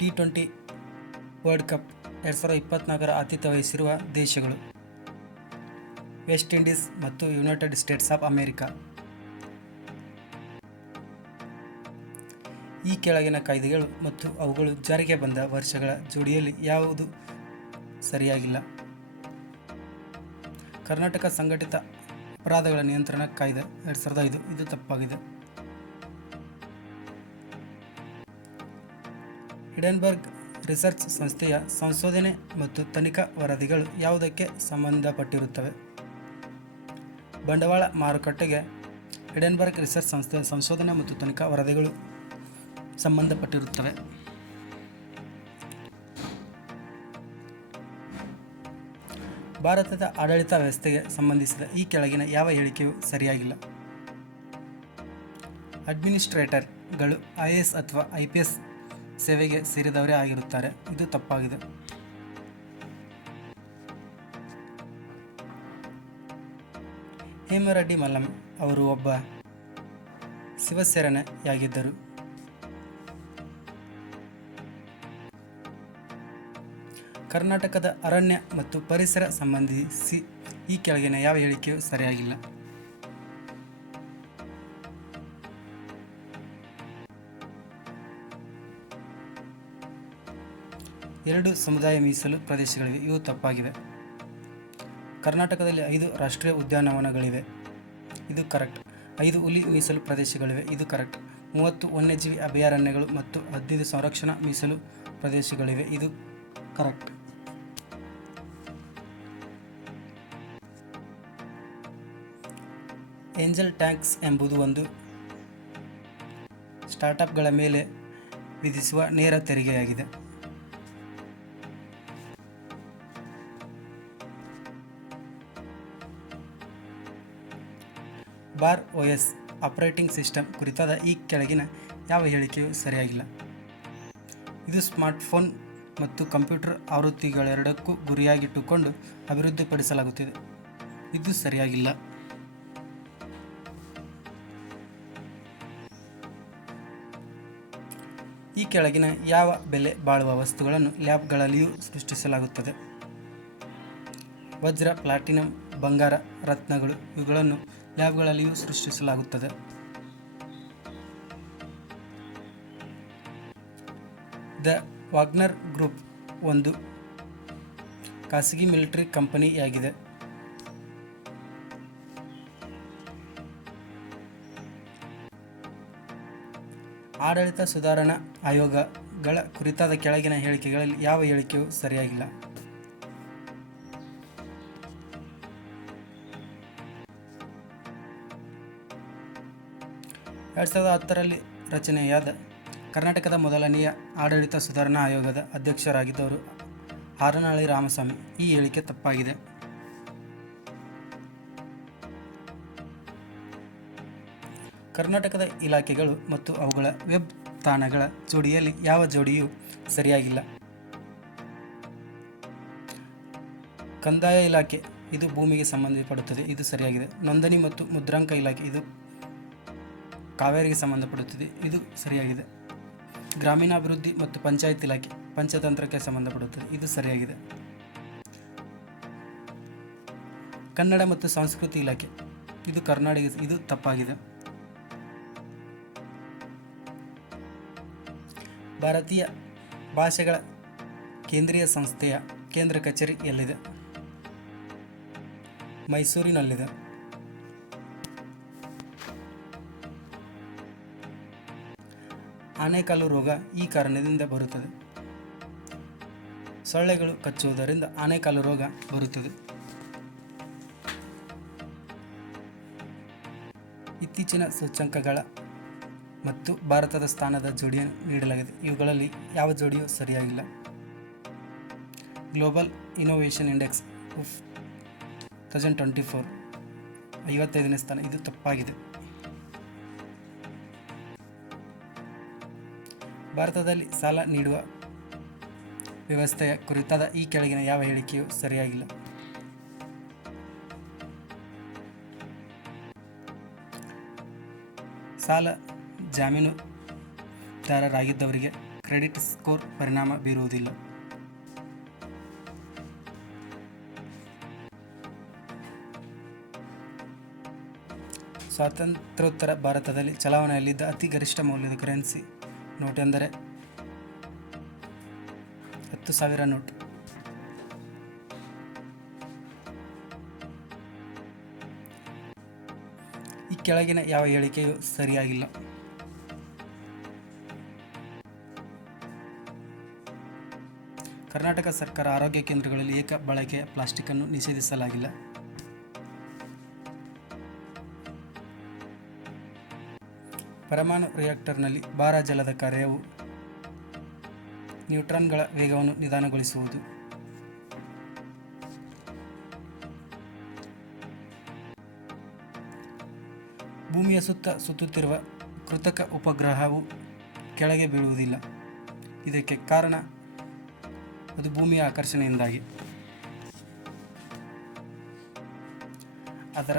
T20 world cup 2024 ಆತಿಥ್ಯ ವಹಿಸಿರುವ ದೇಶಗಳು ವೆಸ್ಟ್ ಇಂಡೀಸ್ ಮತ್ತು ಯುನೈಟೆಡ್ ಸ್ಟೇಟ್ಸ್ ಆಫ್ ಅಮೆರಿಕಾ. ಈ ಕೆಳಗಿನ ಕಾಯ್ದೆಗಳು ಮತ್ತು ಅವುಗಳು ಜಾರಿಗೆ ಬಂದ ವರ್ಷಗಳ ಜೋಡಿಯಲ್ಲಿ ಯಾವುದು ಸರಿಯಾಗಿಲ್ಲ? ಕರ್ನಾಟಕ ಸಂಘಟಿತ ಅಪರಾಧಗಳ ನಿಯಂತ್ರಣ ಕಾಯ್ದೆ 2005, ಇದು ತಪ್ಪಾಗಿದೆ. ಹಿಡೆನ್ಬರ್ಗ್ ರಿಸರ್ಚ್ ಸಂಸ್ಥೆಯ ಸಂಶೋಧನೆ ಮತ್ತು ತನಿಖಾ ವರದಿಗಳು ಯಾವುದಕ್ಕೆ ಸಂಬಂಧಪಟ್ಟಿರುತ್ತವೆ? ಬಂಡವಾಳ ಮಾರುಕಟ್ಟೆಗೆ ಹಿಡೆನ್ಬರ್ಗ್ ರಿಸರ್ಚ್ ಸಂಸ್ಥೆಯ ಸಂಶೋಧನೆ ಮತ್ತು ತನಿಖಾ ವರದಿಗಳು ಸಂಬಂಧಪಟ್ಟಿರುತ್ತವೆ. ಭಾರತದ ಆಡಳಿತ ವ್ಯವಸ್ಥೆಗೆ ಸಂಬಂಧಿಸಿದ ಈ ಕೆಳಗಿನ ಯಾವ ಹೇಳಿಕೆಯೂ ಸರಿಯಾಗಿಲ್ಲ? ಅಡ್ಮಿನಿಸ್ಟ್ರೇಟರ್ಗಳು IAS ಅಥವಾ IPS ಸೇವೆಗೆ ಸೇರಿದವರೇ ಆಗಿರುತ್ತಾರೆ, ಇದು ತಪ್ಪಾಗಿದೆ. ಹೇಮರೆಡ್ಡಿ ಮಲ್ಲಮ್ ಅವರು ಒಬ್ಬ ಶಿವಸೇನಾನಿಯಾಗಿದ್ದರು. ಕರ್ನಾಟಕದ ಅರಣ್ಯ ಮತ್ತು ಪರಿಸರ ಸಂಬಂಧಿಸಿ ಈ ಕೆಳಗಿನ ಯಾವ ಹೇಳಿಕೆಯೂ ಸರಿಯಾಗಿಲ್ಲ? ಎರಡು ಸಮುದಾಯ ಮೀಸಲು ಪ್ರದೇಶಗಳಿವೆ, ಇವು ತಪ್ಪಾಗಿವೆ. ಕರ್ನಾಟಕದಲ್ಲಿ 5 ರಾಷ್ಟ್ರೀಯ ಉದ್ಯಾನವನಗಳಿವೆ, ಇದು ಕರೆಕ್ಟ್. 5 ಹುಲಿ ಮೀಸಲು ಪ್ರದೇಶಗಳಿವೆ, ಇದು ಕರೆಕ್ಟ್. 30 ವನ್ಯಜೀವಿ ಅಭಯಾರಣ್ಯಗಳು ಮತ್ತು 15 ಸಂರಕ್ಷಣಾ ಮೀಸಲು ಪ್ರದೇಶಗಳಿವೆ, ಇದು ಕರೆಕ್ಟ್. ಏಂಜಲ್ ಟ್ಯಾಕ್ಸ್ ಎಂಬುದು ಒಂದು ಸ್ಟಾರ್ಟ್ಅಪ್ಗಳ ಮೇಲೆ ವಿಧಿಸುವ ನೇರ ತೆರಿಗೆಯಾಗಿದೆ. ಬಾರ್ OS ಆಪರೇಟಿಂಗ್ ಸಿಸ್ಟಮ್ ಕುರಿತಾದ ಈ ಕೆಳಗಿನ ಯಾವ ಹೇಳಿಕೆಯೂ ಸರಿಯಾಗಿಲ್ಲ? ಇದು ಸ್ಮಾರ್ಟ್ಫೋನ್ ಮತ್ತು ಕಂಪ್ಯೂಟರ್ ಆವೃತ್ತಿಗಳೆರಡಕ್ಕೂ ಗುರಿಯಾಗಿಟ್ಟುಕೊಂಡು ಅಭಿವೃದ್ಧಿಪಡಿಸಲಾಗುತ್ತಿದೆ, ಇದು ಸರಿಯಾಗಿಲ್ಲ. ಈ ಕೆಳಗಿನ ಯಾವ ಬೆಲೆ ಬಾಳುವ ವಸ್ತುಗಳನ್ನು ಲ್ಯಾಬ್ಗಳಲ್ಲಿಯೂ ಸೃಷ್ಟಿಸಲಾಗುತ್ತದೆ? ವಜ್ರ, ಪ್ಲಾಟಿನಂ, ಬಂಗಾರ, ರತ್ನಗಳು ಇವುಗಳನ್ನು ಲ್ಯಾಬ್ಗಳಲ್ಲಿಯೂ ಸೃಷ್ಟಿಸಲಾಗುತ್ತದೆ. ದ ವಾಗ್ನರ್ ಗ್ರೂಪ್ ಒಂದು ಖಾಸಗಿ ಮಿಲಿಟರಿ ಕಂಪನಿಯಾಗಿದೆ. ಆಡಳಿತ ಸುಧಾರಣಾ ಆಯೋಗಗಳ ಕುರಿತಾದ ಕೆಳಗಿನ ಹೇಳಿಕೆಗಳಲ್ಲಿ ಯಾವ ಹೇಳಿಕೆಯೂ ಸರಿಯಾಗಿಲ್ಲ? 2010ರಲ್ಲಿ ರಚನೆಯಾದ ಕರ್ನಾಟಕದ ಮೊದಲನೆಯ ಆಡಳಿತ ಸುಧಾರಣಾ ಆಯೋಗದ ಅಧ್ಯಕ್ಷರಾಗಿದ್ದವರು ಹಾರನಹಳ್ಳಿ ರಾಮಸ್ವಾಮಿ. ಈ ಹೇಳಿಕೆ ತಪ್ಪಾಗಿದೆ. ಕರ್ನಾಟಕದ ಇಲಾಖೆಗಳು ಮತ್ತು ಅವುಗಳ ವೆಬ್ ತಾಣಗಳ ಜೋಡಿಯಲ್ಲಿ ಯಾವ ಜೋಡಿಯೂ ಸರಿಯಾಗಿಲ್ಲ? ಕಂದಾಯ ಇಲಾಖೆ, ಇದು ಭೂಮಿಗೆ ಸಂಬಂಧಪಡುತ್ತದೆ, ಇದು ಸರಿಯಾಗಿದೆ. ನೋಂದಣಿ ಮತ್ತು ಮುದ್ರಾಂಕ ಇಲಾಖೆ, ಇದು ಕಾವೇರಿಗೆ ಸಂಬಂಧಪಡುತ್ತದೆ, ಇದು ಸರಿಯಾಗಿದೆ. ಗ್ರಾಮೀಣಾಭಿವೃದ್ಧಿ ಮತ್ತು ಪಂಚಾಯತ್ ಇಲಾಖೆ ಪಂಚತಂತ್ರಕ್ಕೆ ಸಂಬಂಧಪಡುತ್ತದೆ, ಇದು ಸರಿಯಾಗಿದೆ. ಕನ್ನಡ ಮತ್ತು ಸಂಸ್ಕೃತಿ ಇಲಾಖೆ, ಇದು ಕರ್ನಾಟಕ, ಇದು ತಪ್ಪಾಗಿದೆ. ಭಾರತೀಯ ಭಾಷೆಗಳ ಕೇಂದ್ರೀಯ ಸಂಸ್ಥೆಯ ಕೇಂದ್ರ ಕಚೇರಿ ಎಲ್ಲಿದೆ? ಮೈಸೂರಿನಲ್ಲಿದೆ. ಆನೆಕಾಲು ರೋಗ ಈ ಕಾರಣದಿಂದ ಬರುತ್ತದೆ. ಸೊಳ್ಳೆಗಳು ಕಚ್ಚುವುದರಿಂದ ಆನೆಕಾಲು ರೋಗ ಬರುತ್ತದೆ. ಇತ್ತೀಚಿನ ಸೂಚ್ಯಂಕಗಳ ಮತ್ತು ಭಾರತದ ಸ್ಥಾನದ ಜೋಡಿಯನ್ನು ನೀಡಲಾಗಿದೆ, ಇವುಗಳಲ್ಲಿ ಯಾವ ಜೋಡಿಯೂ ಸರಿಯಾಗಿಲ್ಲ? ಗ್ಲೋಬಲ್ ಇನೋವೇಷನ್ ಇಂಡೆಕ್ಸ್ 2024 55ನೇ ಸ್ಥಾನ, ಇದು ತಪ್ಪಾಗಿದೆ. ಭಾರತದಲ್ಲಿ ಸಾಲ ನೀಡುವ ವ್ಯವಸ್ಥೆಯ ಕುರಿತಾದ ಈ ಕೆಳಗಿನ ಯಾವ ಹೇಳಿಕೆಯೂ ಸರಿಯಾಗಿಲ್ಲ? ಸಾಲ ಜಾಮೀನುದಾರರಾಗಿದ್ದವರಿಗೆ ಕ್ರೆಡಿಟ್ ಸ್ಕೋರ್ ಪರಿಣಾಮ ಬೀರುವುದಿಲ್ಲ. ಸ್ವಾತಂತ್ರ್ಯೋತ್ತರ ಭಾರತದಲ್ಲಿ ಚಲಾವಣೆಯಲ್ಲಿದ್ದ ಅತಿ ಗರಿಷ್ಠ ಮೌಲ್ಯದ ಕರೆನ್ಸಿ ನೋಟ್ ಎಂದರೆ 10,000 ನೋಟ್. ಈ ಕೆಳಗಿನ ಯಾವ ಹೇಳಿಕೆಯು ಸರಿಯಾಗಿಲ್ಲ? ಕರ್ನಾಟಕ ಸರ್ಕಾರ ಆರೋಗ್ಯ ಕೇಂದ್ರಗಳಲ್ಲಿ ಏಕ ಬಳಕೆಯ ಪ್ಲಾಸ್ಟಿಕ್ ಅನ್ನು ನಿಷೇಧಿಸಲಾಗಿಲ್ಲ. ಪರಮಾಣು ರಿಯಾಕ್ಟರ್ನಲ್ಲಿ ಭಾರ ಜಲದ ಕಾರ್ಯವು ನ್ಯೂಟ್ರಾನ್ಗಳ ವೇಗವನ್ನು ನಿಧಾನಗೊಳಿಸುವುದು. ಭೂಮಿಯ ಸುತ್ತ ಸುತ್ತುತ್ತಿರುವ ಕೃತಕ ಉಪಗ್ರಹವು ಕೆಳಗೆ ಬೀಳುವುದಿಲ್ಲ. ಇದಕ್ಕೆ ಕಾರಣ ಅದು ಭೂಮಿಯ ಆಕರ್ಷಣೆಯಿಂದಾಗಿ. ಅದರ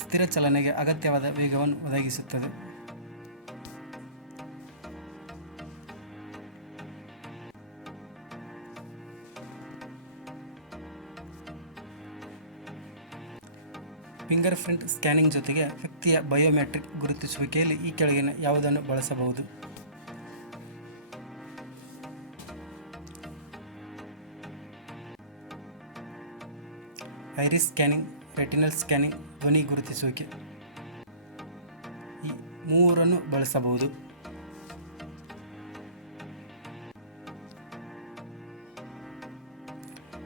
ಸ್ಥಿರ ಚಲನೆಗೆ ಅಗತ್ಯವಾದ ವೇಗವನ್ನು ಒದಗಿಸುತ್ತದೆ. ಫಿಂಗರ್ ಪ್ರಿಂಟ್ ಸ್ಕ್ಯಾನಿಂಗ್ ಜೊತೆಗೆ ವ್ಯಕ್ತಿಯ ಬಯೋಮೆಟ್ರಿಕ್ ಗುರುತಿಸುವಿಕೆಯಲ್ಲಿ ಈ ಕೆಳಗಿನ ಯಾವುದನ್ನು ಬಳಸಬಹುದು? ಐರಿಸ್ ಸ್ಕ್ಯಾನಿಂಗ್, ರೆಟಿನಲ್ ಸ್ಕ್ಯಾನಿಂಗ್, ಧ್ವನಿ ಗುರುತಿಸುವಿಕೆ. ಈ ಮೂರನ್ನು ಬಳಸಬಹುದು.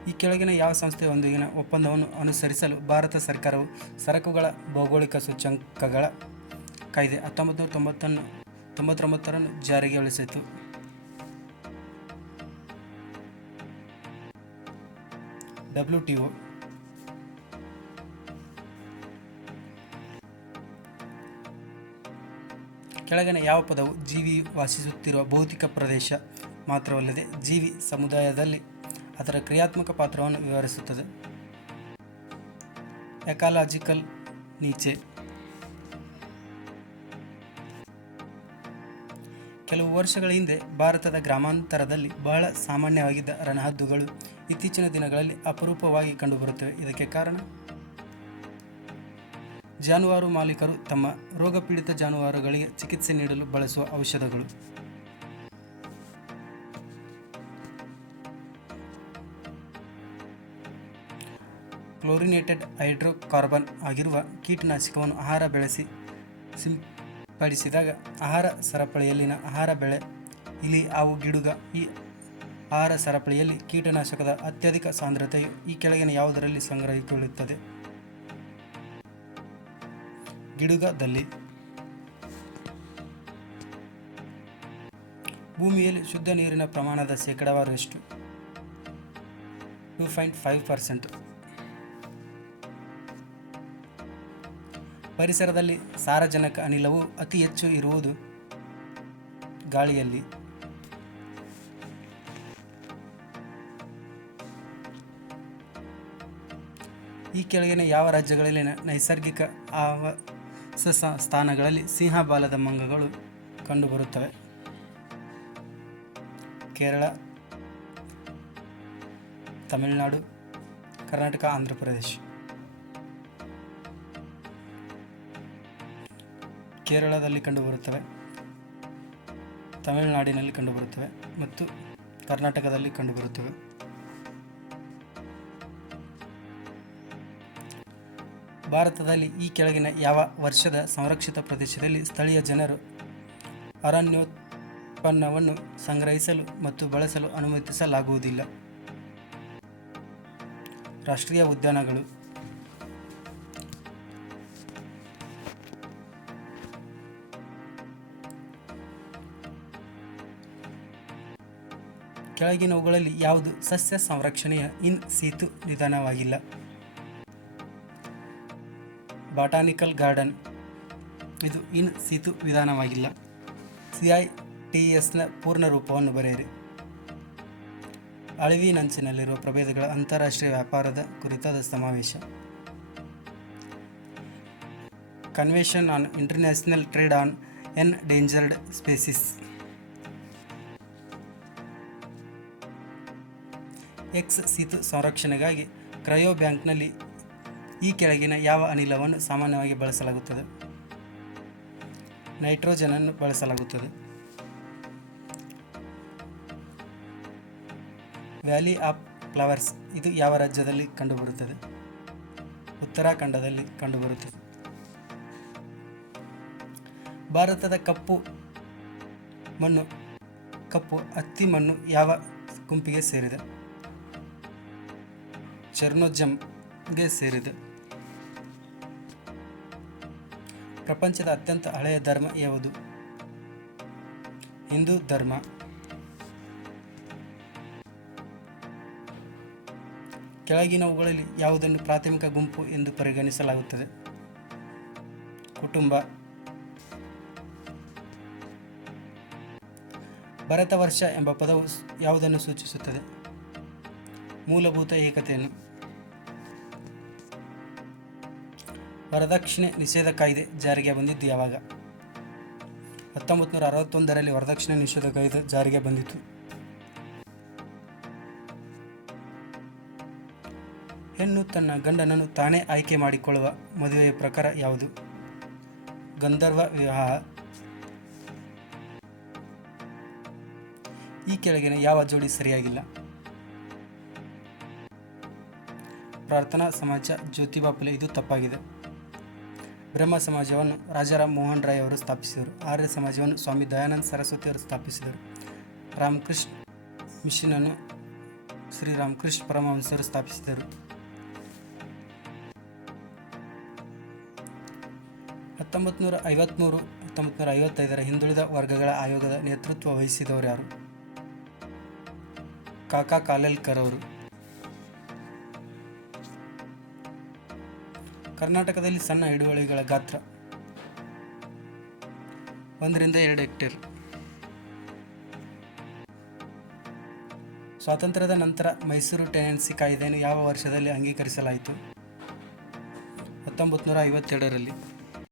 ಈ ಕೆಳಗಿನ ಯಾವ ಸಂಸ್ಥೆಯೊಂದಿಗಿನ ಒಪ್ಪಂದವನ್ನು ಅನುಸರಿಸಲು ಭಾರತ ಸರ್ಕಾರವು ಸರಕುಗಳ ಭೌಗೋಳಿಕ ಸೂಚ್ಯಂಕಗಳ ಕಾಯ್ದೆ 1999 ಜಾರಿಗೊಳಿಸಿತು? WTO. ಕೆಳಗಿನ ಯಾವ ಪದವು ಜೀವಿಯು ವಾಸಿಸುತ್ತಿರುವ ಭೌತಿಕ ಪ್ರದೇಶ ಮಾತ್ರವಲ್ಲದೆ ಜೀವಿ ಸಮುದಾಯದಲ್ಲಿ ಅದರ ಕ್ರಿಯಾತ್ಮಕ ಪಾತ್ರವನ್ನು ವಿವರಿಸುತ್ತದೆ? ಎಕಾಲಜಿಕಲ್ ನೀಚೆ. ಕೆಲವು ವರ್ಷಗಳ ಹಿಂದೆ ಭಾರತದ ಗ್ರಾಮಾಂತರದಲ್ಲಿ ಬಹಳ ಸಾಮಾನ್ಯವಾಗಿದ್ದ ರಣಹದ್ದುಗಳು ಇತ್ತೀಚಿನ ದಿನಗಳಲ್ಲಿ ಅಪರೂಪವಾಗಿ ಕಂಡುಬರುತ್ತವೆ. ಇದಕ್ಕೆ ಕಾರಣ ಜಾನುವಾರು ಮಾಲೀಕರು ತಮ್ಮ ರೋಗಪೀಡಿತ ಜಾನುವಾರುಗಳಿಗೆ ಚಿಕಿತ್ಸೆ ನೀಡಲು ಬಳಸುವ ಔಷಧಗಳು. ಕ್ಲೋರಿನೇಟೆಡ್ ಹೈಡ್ರೋಕಾರ್ಬನ್ ಆಗಿರುವ ಕೀಟನಾಶಕವನ್ನು ಆಹಾರ ಬೆಳೆಸಿ ಸಿಂಪಡಿಸಿದಾಗ ಆಹಾರ ಸರಪಳಿಯಲ್ಲಿನ ಆಹಾರ ಬೆಳೆ, ಇಲಿ, ಹಾವು, ಗಿಡುಗ ಈ ಆಹಾರ ಸರಪಳಿಯಲ್ಲಿ ಕೀಟನಾಶಕದ ಅತ್ಯಧಿಕ ಸಾಂದ್ರತೆಯು ಈ ಕೆಳಗಿನ ಯಾವುದರಲ್ಲಿ ಸಂಗ್ರಹಿಸಿಕೊಳ್ಳುತ್ತದೆ? ಗಿಡುಗದಲ್ಲಿ. ಭೂಮಿಯಲ್ಲಿ ಶುದ್ಧ ನೀರಿನ ಪ್ರಮಾಣದ ಶೇಕಡಾವಾರು ಎಷ್ಟು? 2.5%. ಪರಿಸರದಲ್ಲಿ ಸಾರಜನಕ ಅನಿಲವು ಅತಿ ಹೆಚ್ಚು ಇರುವುದು ಗಾಳಿಯಲ್ಲಿ. ಈ ಕೆಳಗಿನ ಯಾವ ರಾಜ್ಯಗಳಲ್ಲಿನ ನೈಸರ್ಗಿಕ ಆವಾಸ ಸ್ಥಾನಗಳಲ್ಲಿ ಸಿಂಹಬಾಲದ ಮಂಗಗಳು ಕಂಡುಬರುತ್ತವೆ? ಕೇರಳ, ತಮಿಳುನಾಡು, ಕರ್ನಾಟಕ, ಆಂಧ್ರ ಪ್ರದೇಶ. ಕೇರಳದಲ್ಲಿ ಕಂಡುಬರುತ್ತವೆ, ತಮಿಳುನಾಡಿನಲ್ಲಿ ಕಂಡುಬರುತ್ತವೆ ಮತ್ತು ಕರ್ನಾಟಕದಲ್ಲಿ ಕಂಡುಬರುತ್ತವೆ. ಭಾರತದಲ್ಲಿ ಈ ಕೆಳಗಿನ ಯಾವ ವರ್ಷದ ಸಂರಕ್ಷಿತ ಪ್ರದೇಶದಲ್ಲಿ ಸ್ಥಳೀಯ ಜನರು ಅರಣ್ಯೋತ್ಪನ್ನವನ್ನು ಸಂಗ್ರಹಿಸಲು ಮತ್ತು ಬಳಸಲು ಅನುಮತಿಸಲಾಗುವುದಿಲ್ಲ? ರಾಷ್ಟ್ರೀಯ ಉದ್ಯಾನಗಳು. ಕೆಳಗಿನವುಗಳಲ್ಲಿ ಯಾವುದು ಸಸ್ಯ ಸಂರಕ್ಷಣೆಯ ಇನ್ ಸಿತು ವಿಧಾನವಾಗಿಲ್ಲ? ಬಾಟಾನಿಕಲ್ ಗಾರ್ಡನ್. ಇದು ಇನ್ ಸಿತು ವಿಧಾನವಾಗಿಲ್ಲ. CITESನ ಪೂರ್ಣ ರೂಪವನ್ನು ಬರೆಯಿರಿ. ಅಳಿವಿನಂಚಿನಲ್ಲಿರುವ ಪ್ರಭೇದಗಳ ಅಂತಾರಾಷ್ಟ್ರೀಯ ವ್ಯಾಪಾರದ ಕುರಿತಾದ ಸಮಾವೇಶ. Convention on international trade on endangered species. Ex situ ಸಂರಕ್ಷಣೆಗಾಗಿ ಕ್ರಯೋ ಬ್ಯಾಂಕ್ನಲ್ಲಿ ಈ ಕೆಳಗಿನ ಯಾವ ಅನಿಲವನ್ನು ಸಾಮಾನ್ಯವಾಗಿ ಬಳಸಲಾಗುತ್ತದೆ? ನೈಟ್ರೋಜನನ್ನು ಬಳಸಲಾಗುತ್ತದೆ. ವ್ಯಾಲಿ ಆಫ್ ಫ್ಲವರ್ಸ್ ಇದು ಯಾವ ರಾಜ್ಯದಲ್ಲಿ ಕಂಡುಬರುತ್ತದೆ? ಉತ್ತರಾಖಂಡದಲ್ಲಿ ಕಂಡುಬರುತ್ತದೆ. ಭಾರತದ ಕಪ್ಪು ಹತ್ತಿ ಮಣ್ಣು ಯಾವ ಗುಂಪಿಗೆ ಸೇರಿದೆ? ಚೆರ್ನೋಜಮ್ಗೆ ಸೇರಿದೆ. ಪ್ರಪಂಚದ ಅತ್ಯಂತ ಹಳೆಯ ಧರ್ಮ ಯಾವುದು? ಹಿಂದೂ ಧರ್ಮ. ಕೆಳಗಿನವುಗಳಲ್ಲಿ ಯಾವುದನ್ನು ಪ್ರಾಥಮಿಕ ಗುಂಪು ಎಂದು ಪರಿಗಣಿಸಲಾಗುತ್ತದೆ? ಕುಟುಂಬ. ಭಾರತವರ್ಷ ಎಂಬ ಪದವು ಯಾವುದನ್ನು ಸೂಚಿಸುತ್ತದೆ? ಮೂಲಭೂತ ಏಕತೆಯನ್ನು. ವರದಕ್ಷಿಣೆ ನಿಷೇಧ ಕಾಯ್ದೆ ಜಾರಿಗೆ ಬಂದಿದ್ದು ಯಾವಾಗ? 1961ರಲ್ಲಿ ವರದಕ್ಷಿಣೆ ನಿಷೇಧ ಕಾಯ್ದೆ ಜಾರಿಗೆ ಬಂದಿತು. ಹೆಣ್ಣು ತನ್ನ ಗಂಡನನ್ನು ತಾನೇ ಆಯ್ಕೆ ಮಾಡಿಕೊಳ್ಳುವ ಮದುವೆಯ ಪ್ರಕಾರ ಯಾವುದು? ಗಂಧರ್ವ ವಿವಾಹ. ಈ ಕೆಳಗಿನ ಯಾವ ಜೋಡಿ ಸರಿಯಾಗಿಲ್ಲ? ಪ್ರಾರ್ಥನಾ ಸಮಾಜ ಜ್ಯೋತಿಬಾ ಫುಲೆ ಇದು ತಪ್ಪಾಗಿದೆ. ಬ್ರಹ್ಮ ಸಮಾಜವನ್ನು ರಾಜಾರಾಮ್ ಮೋಹನ್ ರಾಯ್ ಅವರು ಸ್ಥಾಪಿಸಿದರು. ಆರ್ಯ ಸಮಾಜವನ್ನು ಸ್ವಾಮಿ ದಯಾನಂದ ಸರಸ್ವತಿ ಅವರು ಸ್ಥಾಪಿಸಿದರು. ರಾಮಕೃಷ್ಣ ಮಿಷನನ್ನು ಶ್ರೀ ರಾಮಕೃಷ್ಣ ಪರಮಹಂಸರು ಸ್ಥಾಪಿಸಿದರು. 1953-1955 ಹಿಂದುಳಿದ ವರ್ಗಗಳ ಆಯೋಗದ ನೇತೃತ್ವ ವಹಿಸಿದವರು ಯಾರು? ಕಾಕಾ ಕಾಲೇಲ್ಕರ್ ಅವರು. ಕರ್ನಾಟಕದಲ್ಲಿ ಸಣ್ಣ ಹಿಡುವಳಿಗಳ ಗಾತ್ರ 1-2 ಹೆಕ್ಟೇರ್. ಸ್ವಾತಂತ್ರ್ಯದ ನಂತರ ಮೈಸೂರು ಟೆನೆನ್ಸಿ ಕಾಯ್ದೆಯನ್ನು ಯಾವ ವರ್ಷದಲ್ಲಿ ಅಂಗೀಕರಿಸಲಾಯಿತು? 1952ರಲ್ಲಿ.